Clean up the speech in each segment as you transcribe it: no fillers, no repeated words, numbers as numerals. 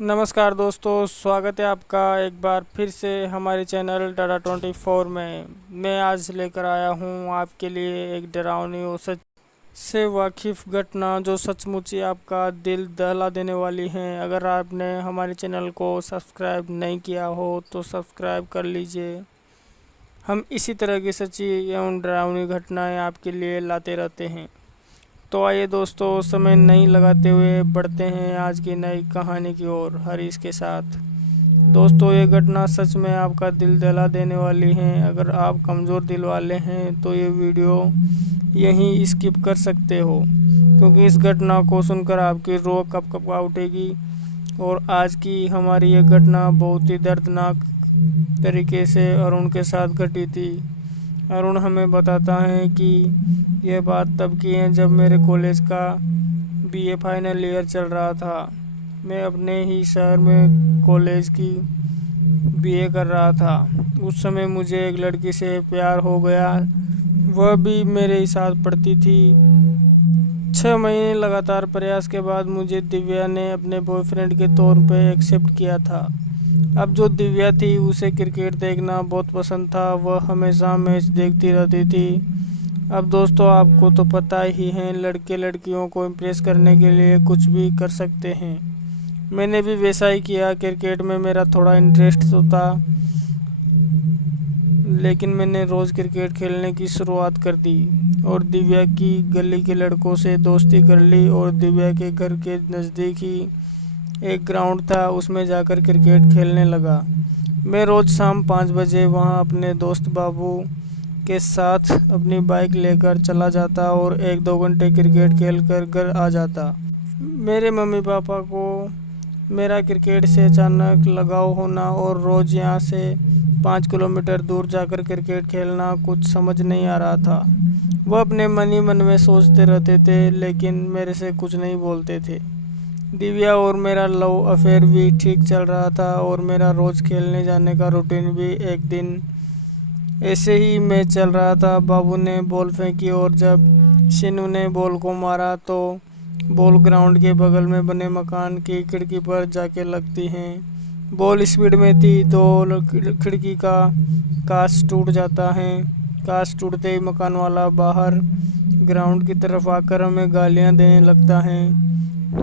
नमस्कार दोस्तों, स्वागत है आपका एक बार फिर से हमारे चैनल टाटा 24 में। मैं आज लेकर आया हूं आपके लिए एक डरावनी और सच से वाकिफ़ घटना जो सचमुच ही आपका दिल दहला देने वाली है। अगर आपने हमारे चैनल को सब्सक्राइब नहीं किया हो तो सब्सक्राइब कर लीजिए। हम इसी तरह की सच्ची एवं डरावनी घटनाएं आपके लिए लाते रहते हैं। तो आइए दोस्तों, समय नहीं लगाते हुए बढ़ते हैं आज की नई कहानी की ओर हरीश के साथ। दोस्तों, ये घटना सच में आपका दिल दहला देने वाली है। अगर आप कमज़ोर दिल वाले हैं तो ये वीडियो यहीं स्किप कर सकते हो, क्योंकि इस घटना को सुनकर आपकी रूह कँप उठेगी। और आज की हमारी ये घटना बहुत ही दर्दनाक तरीके से अरुण के साथ घटी थी। अरुण हमें बताता है कि यह बात तब की है जब मेरे कॉलेज का बीए फाइनल ईयर चल रहा था। मैं अपने ही शहर में कॉलेज की बीए कर रहा था। उस समय मुझे एक लड़की से प्यार हो गया, वह भी मेरे ही साथ पढ़ती थी। 6 महीने लगातार प्रयास के बाद मुझे दिव्या ने अपने बॉयफ्रेंड के तौर पे एक्सेप्ट किया था। अब जो दिव्या थी उसे क्रिकेट देखना बहुत पसंद था, वह हमेशा मैच देखती रहती थी। अब दोस्तों, आपको तो पता ही है, लड़के लड़कियों को इम्प्रेस करने के लिए कुछ भी कर सकते हैं। मैंने भी वैसा ही किया। क्रिकेट में मेरा थोड़ा इंटरेस्ट तो था, लेकिन मैंने रोज़ क्रिकेट खेलने की शुरुआत कर दी और दिव्या की गली के लड़कों से दोस्ती कर ली। और दिव्या के घर के नज़दीक ही एक ग्राउंड था, उसमें जाकर क्रिकेट खेलने लगा। मैं रोज़ शाम 5 बजे वहां अपने दोस्त बाबू के साथ अपनी बाइक लेकर चला जाता और 1-2 घंटे क्रिकेट खेलकर घर आ जाता। मेरे मम्मी पापा को मेरा क्रिकेट से अचानक लगाव होना और रोज़ यहाँ से 5 किलोमीटर दूर जाकर क्रिकेट खेलना कुछ समझ नहीं आ रहा था। वह अपने मन ही मन में सोचते रहते थे, लेकिन मेरे से कुछ नहीं बोलते थे। दिव्या और मेरा लव अफेयर भी ठीक चल रहा था और मेरा रोज़ खेलने जाने का रूटीन भी एक दिन ऐसे ही मैच चल रहा था। बाबू ने बॉल फेंकी और जब शिनू ने बॉल को मारा तो बॉल ग्राउंड के बगल में बने मकान की खिड़की पर जाके लगती है। बॉल स्पीड में थी तो खिड़की का कांच टूट जाता है। कांच टूटते ही मकान वाला बाहर ग्राउंड की तरफ आकर हमें गालियां देने लगता है।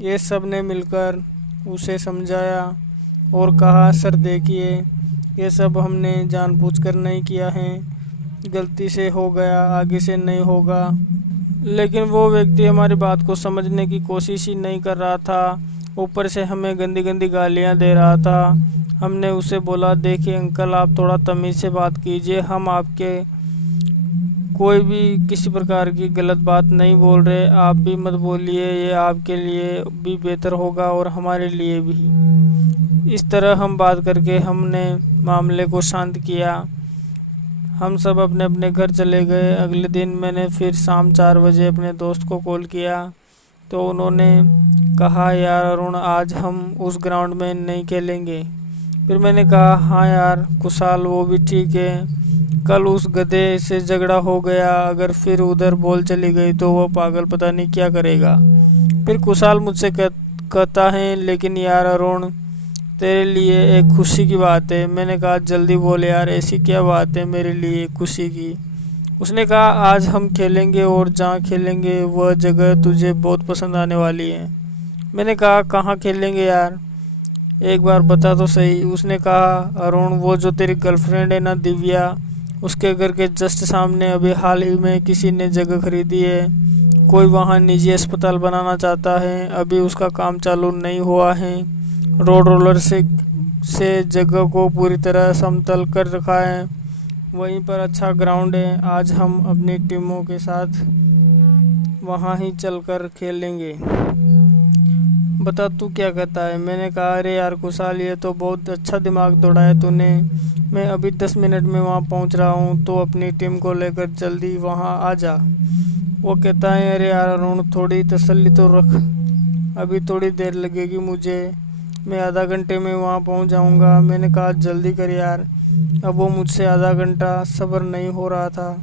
ये सब ने मिलकर उसे समझाया और कहा, सर देखिए, ये सब हमने जानबूझकर नहीं किया है, गलती से हो गया, आगे से नहीं होगा। लेकिन वो व्यक्ति हमारी बात को समझने की कोशिश ही नहीं कर रहा था, ऊपर से हमें गंदी गंदी गालियां दे रहा था। हमने उसे बोला, देखिए अंकल, आप थोड़ा तमीज़ से बात कीजिए, हम आपके कोई भी किसी प्रकार की गलत बात नहीं बोल रहे, आप भी मत बोलिए, ये आपके लिए भी बेहतर होगा और हमारे लिए भी। इस तरह हम बात करके हमने मामले को शांत किया। हम सब अपने अपने घर चले गए। अगले दिन मैंने फिर शाम 4 बजे अपने दोस्त को कॉल किया तो उन्होंने कहा, यार अरुण, आज हम उस ग्राउंड में नहीं खेलेंगे। फिर मैंने कहा, हाँ यार कुशाल, वो भी ठीक है, कल उस गधे से झगड़ा हो गया, अगर फिर उधर बॉल चली गई तो वो पागल पता नहीं क्या करेगा। फिर कुशाल मुझसे कहता है, लेकिन यार अरुण, तेरे लिए एक खुशी की बात है। मैंने कहा, जल्दी बोल यार, ऐसी क्या बात है मेरे लिए खुशी की। उसने कहा, आज हम खेलेंगे और जहाँ खेलेंगे वह जगह तुझे बहुत पसंद आने वाली है। मैंने कहा, कहाँ खेलेंगे यार, एक बार बता तो सही। उसने कहा, अरुण, वो जो तेरी गर्लफ्रेंड है ना दिव्या, उसके घर के जस्ट सामने अभी हाल ही में किसी ने जगह खरीदी है। कोई वहाँ निजी अस्पताल बनाना चाहता है, अभी उसका काम चालू नहीं हुआ है। रोड रोलर से जगह को पूरी तरह समतल कर रखा है। वहीं पर अच्छा ग्राउंड है। आज हम अपनी टीमों के साथ वहाँ ही चलकर खेलेंगे। बता तू क्या कहता है। मैंने कहा, अरे यार कुशाल, ये तो बहुत अच्छा दिमाग दौड़ाया तूने। मैं अभी 10 मिनट में वहाँ पहुँच रहा हूँ, तो अपनी टीम को लेकर जल्दी वहाँ आ जा। वो कहता है, अरे यार अरुण, थोड़ी तसल्ली तो रख, अभी थोड़ी देर लगेगी मुझे, मैं आधा घंटे में वहाँ पहुँच जाऊँगा। मैंने कहा, जल्दी कर यार। अब वो मुझसे आधा घंटा सब्र नहीं हो रहा था।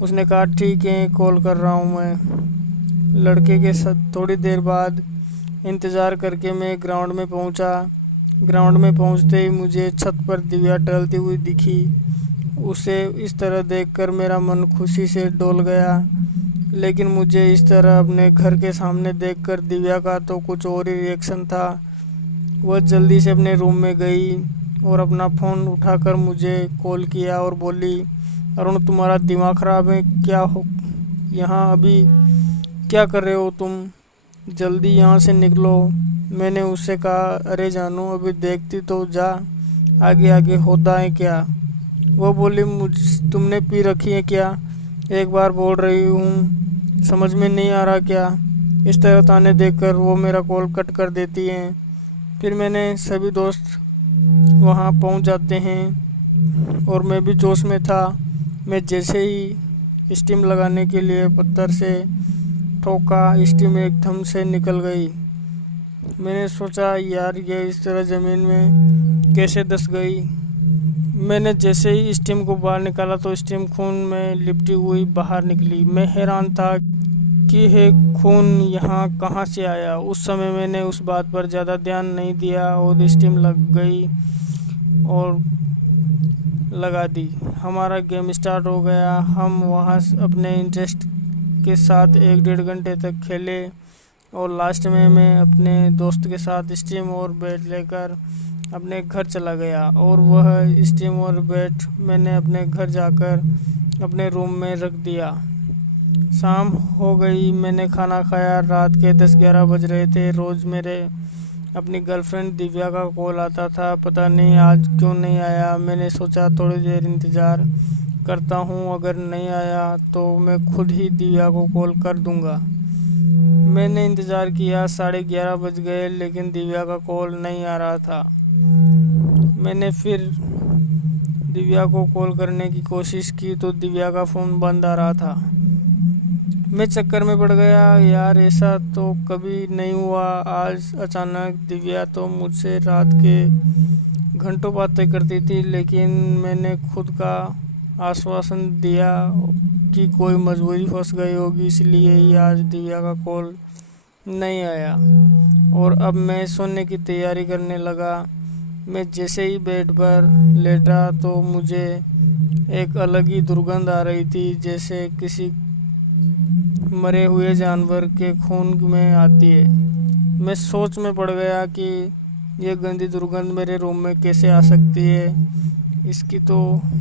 उसने कहा, ठीक है, कॉल कर रहा हूँ मैं। लड़के के साथ थोड़ी देर बाद इंतज़ार करके मैं ग्राउंड में पहुंचा। ग्राउंड में पहुंचते ही मुझे छत पर दिव्या टहलती हुई दिखी। उसे इस तरह देखकर मेरा मन खुशी से डोल गया, लेकिन मुझे इस तरह अपने घर के सामने देखकर दिव्या का तो कुछ और ही रिएक्शन था। वह जल्दी से अपने रूम में गई और अपना फ़ोन उठाकर मुझे कॉल किया और बोली, अरुण तुम्हारा दिमाग ख़राब है क्या? हो यहाँ अभी क्या कर रहे हो तुम? जल्दी यहाँ से निकलो। मैंने उससे कहा, अरे जानू अभी देखती तो जा, आगे आगे होता है क्या? वो बोली, तुमने पी रखी है क्या? एक बार बोल रही हूँ, समझ में नहीं आ रहा क्या? इस तरह ताने देकर वो मेरा कॉल कट कर देती हैं। फिर मैंने सभी दोस्त वहाँ पहुँच जाते हैं और मैं भी जोश में था। मैं जैसे ही स्टीम लगाने के लिए पत्थर से ठोका, स्टीम एकदम से निकल गई। मैंने सोचा, यार ये इस तरह ज़मीन में कैसे धंस गई? मैंने जैसे ही स्टीम को बाहर निकाला तो स्टीम खून में लिपटी हुई बाहर निकली। मैं हैरान था कि है खून यहाँ कहाँ से आया। उस समय मैंने उस बात पर ज़्यादा ध्यान नहीं दिया और स्टीम लग गई और लगा दी। हमारा गेम स्टार्ट हो गया। हम वहाँ अपने इंटरेस्ट के साथ 1-1.5 घंटे तक खेले और लास्ट में मैं अपने दोस्त के साथ स्टीम और बैट लेकर अपने घर चला गया और वह स्टीम और बैट मैंने अपने घर जाकर अपने रूम में रख दिया। शाम हो गई, मैंने खाना खाया। रात के 10-11 बज रहे थे। रोज़ मेरे अपनी गर्लफ्रेंड दिव्या का कॉल आता था, पता नहीं आज क्यों नहीं आया। मैंने सोचा थोड़ी देर इंतज़ार करता हूँ, अगर नहीं आया तो मैं खुद ही दिव्या को कॉल कर दूँगा। मैंने इंतज़ार किया। 11:30 बज गए लेकिन दिव्या का कॉल नहीं आ रहा था। मैंने फिर दिव्या को कॉल करने की कोशिश की तो दिव्या का फ़ोन बंद आ रहा था। मैं चक्कर में पड़ गया, यार ऐसा तो कभी नहीं हुआ। आज अचानक दिव्या तो मुझसे रात के घंटों बातें करती थी, लेकिन मैंने खुद का आश्वासन दिया कि कोई मजबूरी फंस गई होगी, इसलिए ही आज दिव्या का कॉल नहीं आया। और अब मैं सोने की तैयारी करने लगा। मैं जैसे ही बेड पर लेटा तो मुझे एक अलग ही दुर्गंध आ रही थी, जैसे किसी मरे हुए जानवर के खून में आती है। मैं सोच में पड़ गया कि यह गंदी दुर्गंध मेरे रूम में कैसे आ सकती है, इसकी तो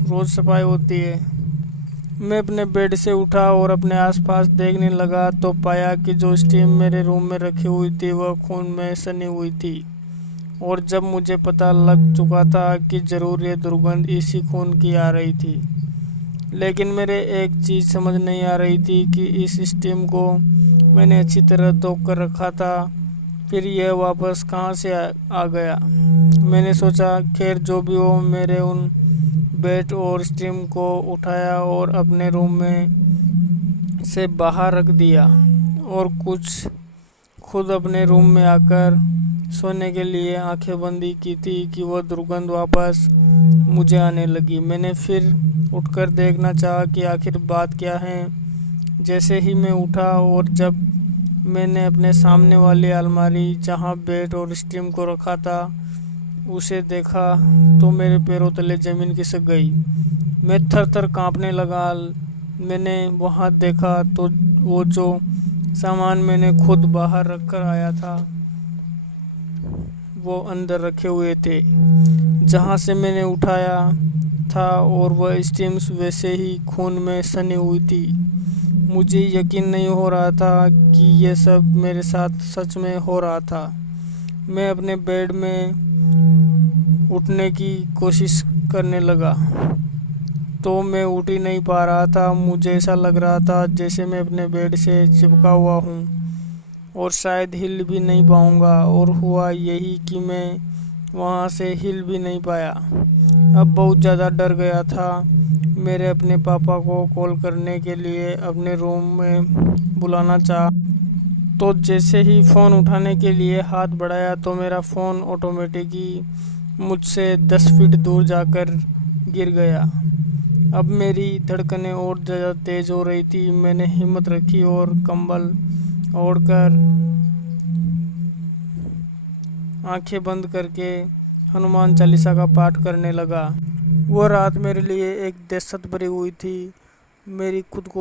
रोज़ सफाई होती है। मैं अपने बेड से उठा और अपने आसपास देखने लगा तो पाया कि जो स्टीम मेरे रूम में रखी हुई थी वह खून में सनी हुई थी। और जब मुझे पता लग चुका था कि ज़रूर ये दुर्गंध इसी खून की आ रही थी, लेकिन मेरे एक चीज़ समझ नहीं आ रही थी कि इस स्टीम को मैंने अच्छी तरह धोख कर रखा था, फिर यह वापस कहाँ से आ गया। मैंने सोचा, खैर जो भी हो, मेरे उन बेट और स्टीम को उठाया और अपने रूम में से बाहर रख दिया और कुछ खुद अपने रूम में आकर सोने के लिए आंखें बंदी की थी कि वह दुर्गंध वापस मुझे आने लगी। मैंने फिर उठकर देखना चाहा कि आखिर बात क्या है। जैसे ही मैं उठा और जब मैंने अपने सामने वाली अलमारी जहां बेड और स्टीम को रखा था उसे देखा तो मेरे पैरों तले ज़मीन खिसक गई। मैं थर-थर कांपने लगा। मैंने वहां देखा तो वो जो सामान मैंने खुद बाहर रखकर आया था वो अंदर रखे हुए थे जहां से मैंने उठाया था, और वह स्टीम्स वैसे ही खून में सनी हुई थी। मुझे यकीन नहीं हो रहा था कि यह सब मेरे साथ सच में हो रहा था। मैं अपने बेड में उठने की कोशिश करने लगा तो मैं उठ ही नहीं पा रहा था। मुझे ऐसा लग रहा था जैसे मैं अपने बेड से चिपका हुआ हूँ और शायद हिल भी नहीं पाऊँगा। और हुआ यही कि मैं वहाँ से हिल भी नहीं पाया। अब बहुत ज़्यादा डर गया था। मेरे अपने पापा को कॉल करने के लिए अपने रूम में बुलाना चाहा तो जैसे ही फ़ोन उठाने के लिए हाथ बढ़ाया तो मेरा फ़ोन ऑटोमेटिक ही मुझसे 10 फीट दूर जाकर गिर गया। अब मेरी धड़कनें और ज़्यादा तेज़ हो रही थी। मैंने हिम्मत रखी और कंबल ओढ़कर आंखें बंद करके हनुमान चालीसा का पाठ करने लगा। वो रात मेरे लिए एक दहशत भरी हुई थी। मेरी खुद को